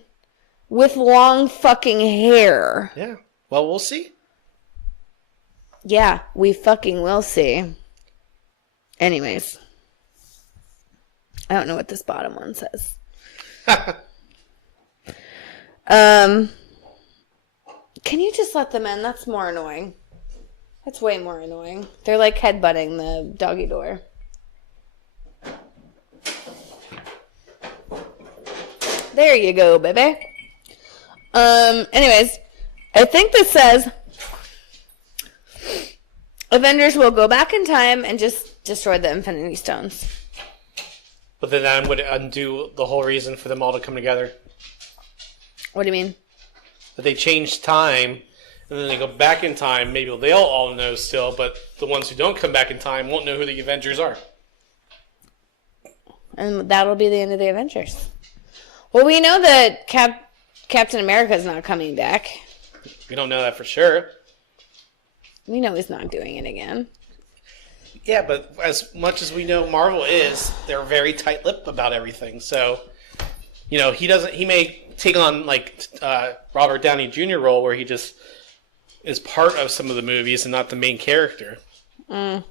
with long fucking hair. Yeah. Well, we'll see. Yeah, we fucking will see. Anyways. I don't know what this bottom one says. Can you just let them in? That's more annoying. That's way more annoying. They're like headbutting the doggy door. There you go, baby. Anyways, I think this says Avengers will go back in time and just destroy the Infinity Stones. But then that would undo the whole reason for them all to come together. What do you mean? That they change time, and then they go back in time. Maybe they'll all know still, but the ones who don't come back in time won't know who the Avengers are. And that'll be the end of the Avengers. Well, we know that Captain America's not coming back. We don't know that for sure. We know he's not doing it again. Yeah, but as much as we know Marvel is, they're very tight-lipped about everything. So, you know, he may take on, like, Robert Downey Jr. role where he just is part of some of the movies and not the main character. No,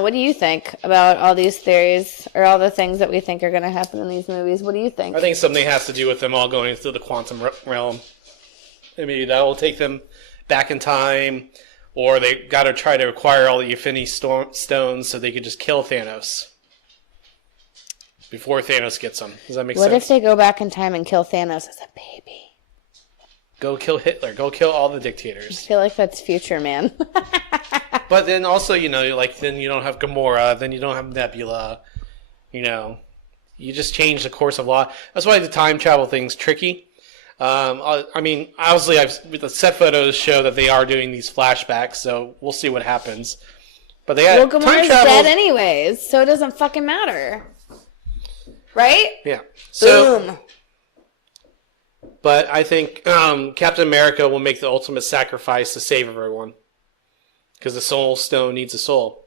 what do you think about all these theories or all the things that we think are going to happen in these movies? What do you think? I think something has to do with them all going through the quantum realm. And maybe that will take them back in time, or they got to try to acquire all the Infinity Stones so they could just kill Thanos before Thanos gets them. Does that make sense? What if they go back in time and kill Thanos as a baby? Go kill Hitler. Go kill all the dictators. I feel like that's future, man. But then also, you know, like then you don't have Gamora, then you don't have Nebula. You know, you just change the course of law. That's why the time travel thing's tricky. I mean, obviously, the set photos show that they are doing these flashbacks, so we'll see what happens. But they well, Gamora's dead anyways, so it doesn't fucking matter, right? Yeah. So, boom. But I think Captain America will make the ultimate sacrifice to save everyone, because the Soul Stone needs a soul.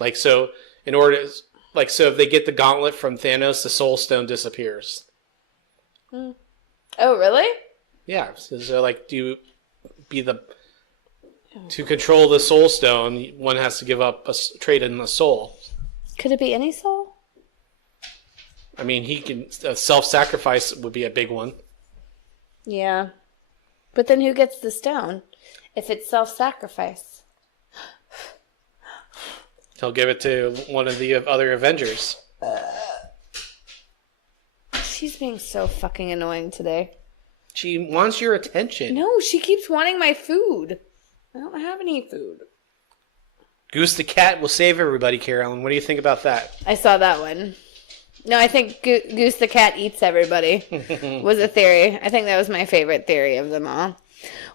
Like so, so if they get the gauntlet from Thanos, the Soul Stone disappears. Oh, really? Yeah, so like, to control the Soul Stone, one has to give up trade in a soul. Could it be any soul? I mean, self-sacrifice would be a big one. Yeah. But then who gets the stone if it's self-sacrifice? He'll give it to one of the other Avengers. She's being so fucking annoying today. She wants your attention. No, she keeps wanting my food. I don't have any food. Goose the cat will save everybody, Carolyn. What do you think about that? I saw that one. No, I think Goose the cat eats everybody was a theory. I think that was my favorite theory of them all.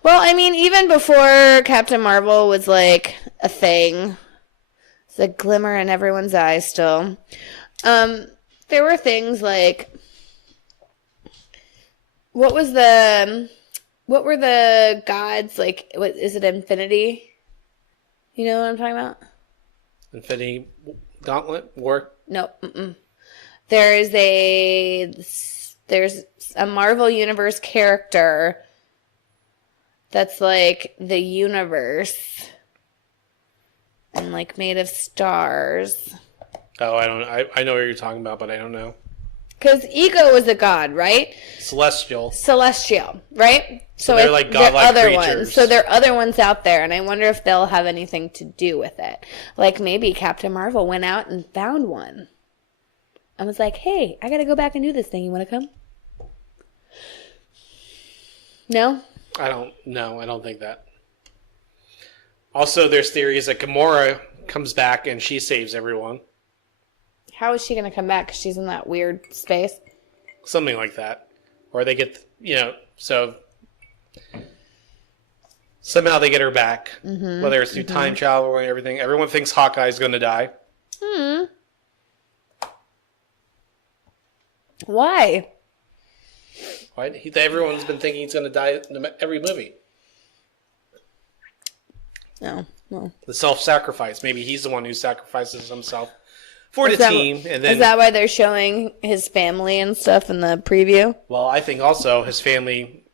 Well, I mean, even before Captain Marvel was like a thing, it's a glimmer in everyone's eyes still. There were things like, what were the gods, like, what is it, Infinity? You know what I'm talking about? Infinity Gauntlet? War? No, There's a Marvel Universe character that's like the universe and like made of stars. Oh, I know what you're talking about, but I don't know. Because Ego is a god, right? Celestial, right? So they're like godlike other creatures. Ones. So there are other ones out there, and I wonder if they'll have anything to do with it. Like maybe Captain Marvel went out and found one. I was like, hey, I gotta go back and do this thing. You wanna come? No? I don't think that. Also, there's theories that Gamora comes back and she saves everyone. How is she gonna come back? 'Cause she's in that weird space. Something like that. Or they get, so somehow they get her back. Mm-hmm. Whether it's through time travel and everything. Everyone thinks Hawkeye's gonna die. Why? Everyone's been thinking he's going to die in every movie. No. The self-sacrifice. Maybe he's the one who sacrifices himself for the team. And then, is that why they're showing his family and stuff in the preview? Well, I think also his family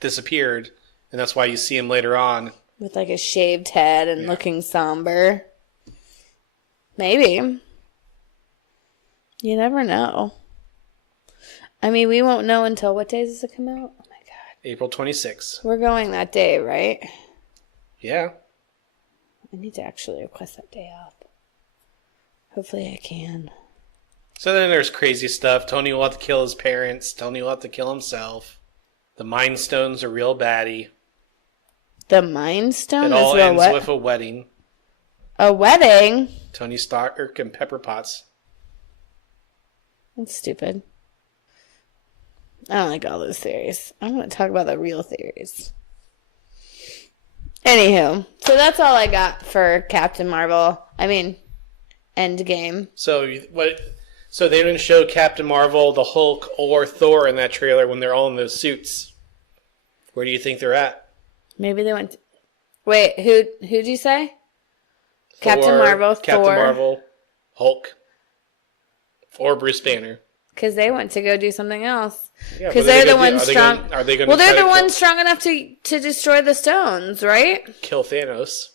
disappeared, and that's why you see him later on. With like a shaved head and looking somber. Maybe. You never know. I mean, we won't know until what day does it come out? Oh my god. April 26th. We're going that day, right? Yeah. I need to actually request that day off. Hopefully I can. So then there's crazy stuff. Tony will have to kill his parents. Tony will have to kill himself. The Mind Stone's a real baddie. The Mind Stone? It all ends with a wedding. A wedding? Tony Stark and Pepper Potts. That's stupid. I don't like all those theories. I want to talk about the real theories. Anywho, so that's all I got for Captain Marvel. I mean, Endgame. So they didn't show Captain Marvel, the Hulk, or Thor in that trailer when they're all in those suits. Where do you think they're at? Maybe they went... Wait, who'd you say? Thor, Captain Marvel, Captain Thor. Marvel, Hulk, or Bruce Banner. Because they went to go do something else. Because they're the ones strong. Are they going? Well, they're the ones strong enough to destroy the stones, right? Kill Thanos,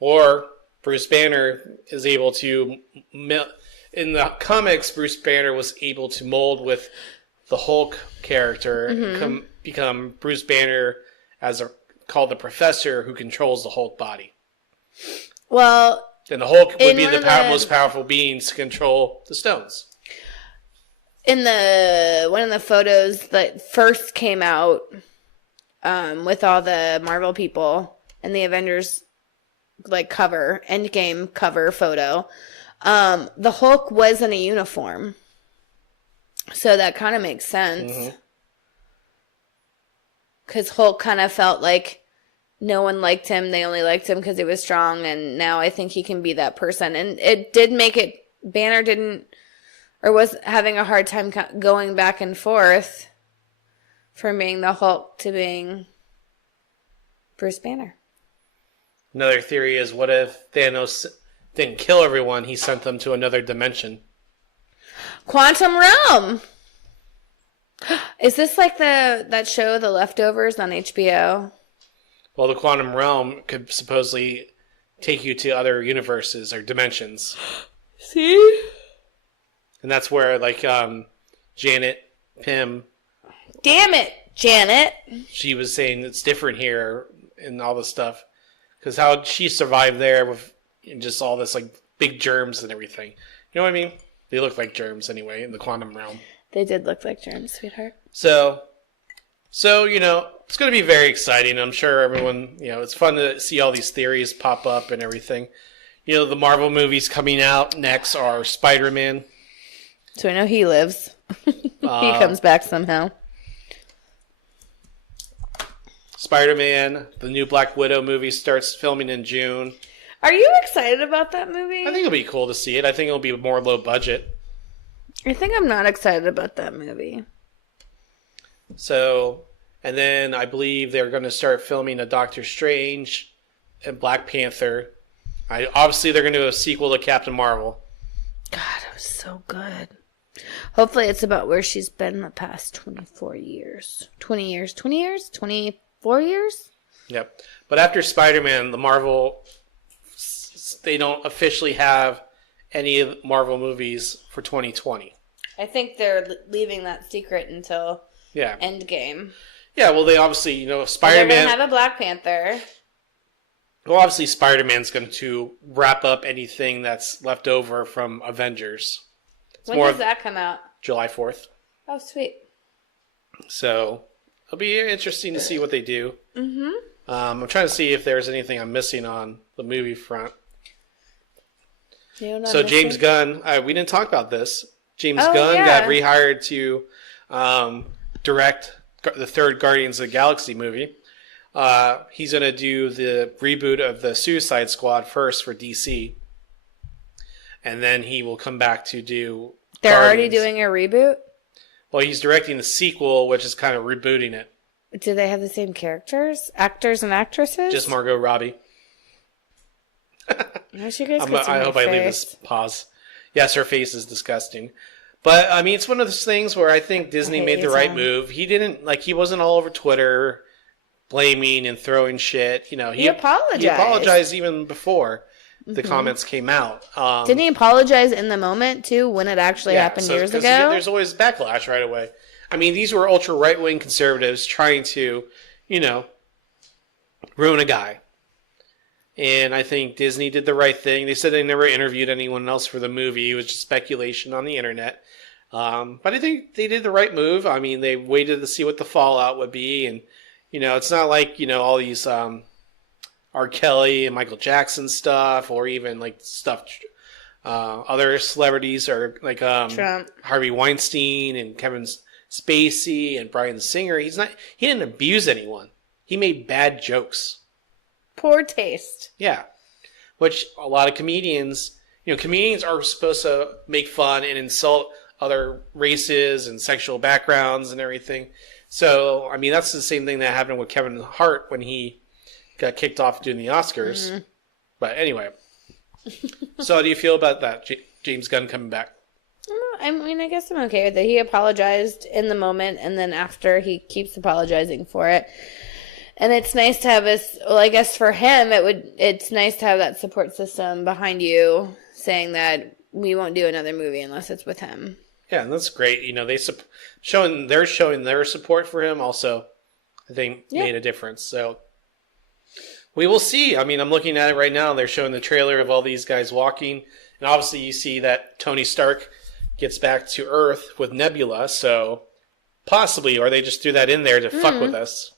or Bruce Banner is able to. In the comics, Bruce Banner was able to mold with the Hulk character, become Bruce Banner called the Professor, who controls the Hulk body. Well, and the Hulk would be the most powerful beings to control the stones. In one of the photos that first came out with all the Marvel people and the Avengers cover, Endgame cover photo, the Hulk was in a uniform. So that kind of makes sense. Because Hulk kind of felt like no one liked him. They only liked him because he was strong. And now I think he can be that person. And it did make it, Banner didn't, or was having a hard time going back and forth from being the Hulk to being Bruce Banner. Another theory is, what if Thanos didn't kill everyone, he sent them to another dimension? Quantum realm! Is this like that show, The Leftovers, on HBO? Well, the quantum realm could supposedly take you to other universes or dimensions. See? And that's where, like, Janet Pym... Damn it, Janet. She was saying it's different here and all this stuff. Because how she survived there with just all this, like, big germs and everything. You know what I mean? They look like germs anyway in the quantum realm. They did look like germs, sweetheart. So, you know, it's going to be very exciting. I'm sure everyone, you know, it's fun to see all these theories pop up and everything. You know, the Marvel movies coming out next are Spider-Man. So I know he lives. He comes back somehow. Spider-Man, the new Black Widow movie starts filming in June. Are you excited about that movie? I think it'll be cool to see it. I think it'll be more low budget. I think I'm not excited about that movie. So, and then I believe they're going to start filming a Doctor Strange and Black Panther. Obviously, they're going to do a sequel to Captain Marvel. God, it was so good. Hopefully, it's about where she's been the past 24 years. 20 years? 20 years? 24 years? Yep. But after Spider-Man, the Marvel, they don't officially have any of the Marvel movies for 2020. I think they're leaving that secret until Endgame. Yeah, well, they obviously, you know, Spider-Man... They're going to have a Black Panther. Well, obviously, Spider-Man's going to wrap up anything that's left over from Avengers. When does that come out? July 4th. Oh, sweet. So, it'll be interesting to see what they do. Mm-hmm. I'm trying to see if there's anything I'm missing on the movie front. So, James Gunn, we didn't talk about this. James Gunn got rehired to direct the third Guardians of the Galaxy movie. He's going to do the reboot of the Suicide Squad first for DC. And then he will come back to do They're Guardians. already doing a reboot? Well, he's directing the sequel, which is kind of rebooting it. Do they have the same characters? Actors and actresses? Just Margot Robbie. I hope I leave this pause. Yes, her face is disgusting. But, I mean, it's one of those things where I think Disney made the right move. He wasn't all over Twitter blaming and throwing shit. You know, he apologized. He apologized even before the comments came out. Didn't he apologize in the moment, too, when it actually happened years ago? There's always backlash right away. I mean, these were ultra right-wing conservatives trying to, you know, ruin a guy. And I think Disney did the right thing. They said they never interviewed anyone else for the movie. It was just speculation on the internet. But I think they did the right move. I mean, they waited to see what the fallout would be. And, you know, it's not like, you know, all these R. Kelly and Michael Jackson stuff, or even like stuff other celebrities, or like Trump. Harvey Weinstein and Kevin Spacey and Bryan Singer. He didn't abuse anyone. He made bad jokes. Poor taste. Yeah. Which a lot of comedians, you know, comedians are supposed to make fun and insult other races and sexual backgrounds and everything. So, I mean, that's the same thing that happened with Kevin Hart when he got kicked off doing the Oscars. Mm. But anyway. So how do you feel about that, James Gunn coming back? I mean, I guess I'm okay with it. He apologized in the moment, and then after he keeps apologizing for it. And it's nice to have I guess for him, it's nice to have that support system behind you saying that we won't do another movie unless it's with him. Yeah, and that's great. You know, they're showing their support for him also, I think, made a difference. So we will see. I mean, I'm looking at it right now. They're showing the trailer of all these guys walking. And obviously you see that Tony Stark gets back to Earth with Nebula. So possibly, or they just threw that in there to fuck with us.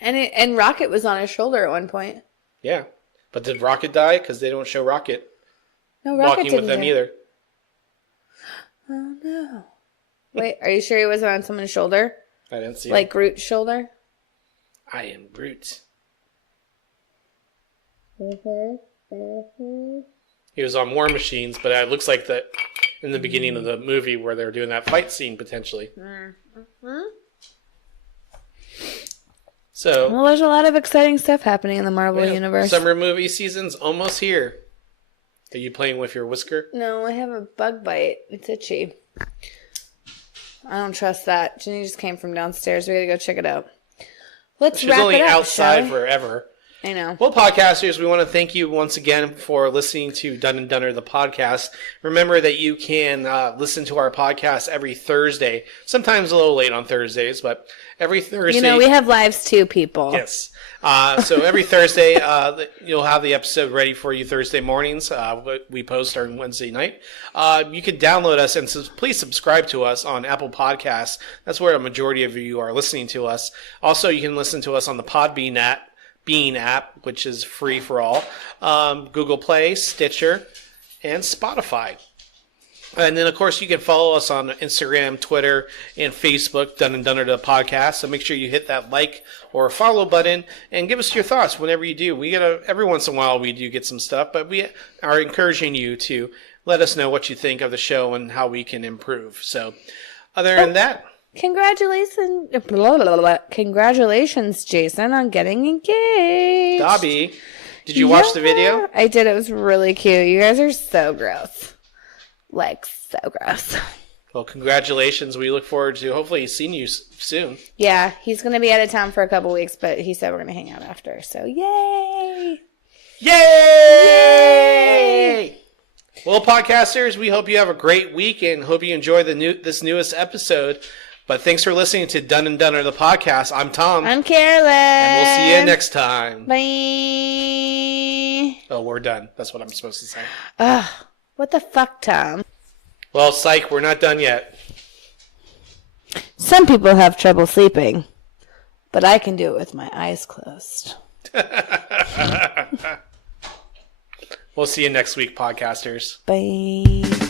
And Rocket was on his shoulder at one point. Yeah. But did Rocket die? Because they don't show Rocket, Rocket walking with them either. Oh, no. Wait, are you sure he wasn't on someone's shoulder? I didn't see Like Groot's shoulder? I am Groot. He was on War Machines, but it looks like that in the beginning of the movie where they're doing that fight scene, potentially. So, well, there's a lot of exciting stuff happening in the Marvel universe. Summer movie season's almost here. Are you playing with your whisker? No, I have a bug bite. It's itchy. I don't trust that. Ginny just came from downstairs. We gotta go check it out. Let's She's wrap only it up, outside shall we? forever. I know. Well, podcasters, we want to thank you once again for listening to Dun and Dunner, the podcast. Remember that you can listen to our podcast every Thursday. Sometimes a little late on Thursdays, but every Thursday. You know, we have lives too, people. Yes. So every Thursday, you'll have the episode ready for you Thursday mornings. We post on Wednesday night. You can download us and please subscribe to us on Apple Podcasts. That's where a majority of you are listening to us. Also, you can listen to us on the Podbean app, which is free for all, Google Play, Stitcher, and Spotify. And then, of course, you can follow us on Instagram, Twitter, and Facebook, Dun and Dunner the podcast. So make sure you hit that like or follow button and give us your thoughts whenever you do. Every once in a while we do get some stuff, but we are encouraging you to let us know what you think of the show and how we can improve. So other than that... Congratulations, Jason, on getting engaged. Dobby, did you watch the video? I did. It was really cute. You guys are so gross. Like, so gross. Well, congratulations. We look forward to hopefully seeing you soon. Yeah, he's going to be out of town for a couple weeks, but he said we're going to hang out after. So, yay! Yay! Well, podcasters, we hope you have a great week and hope you enjoy this newest episode. But thanks for listening to Dun and Dunner, the podcast. I'm Tom. I'm Carolyn. And we'll see you next time. Bye. Oh, we're done. That's what I'm supposed to say. Ugh. What the fuck, Tom? Well, psych, we're not done yet. Some people have trouble sleeping, but I can do it with my eyes closed. We'll see you next week, podcasters. Bye.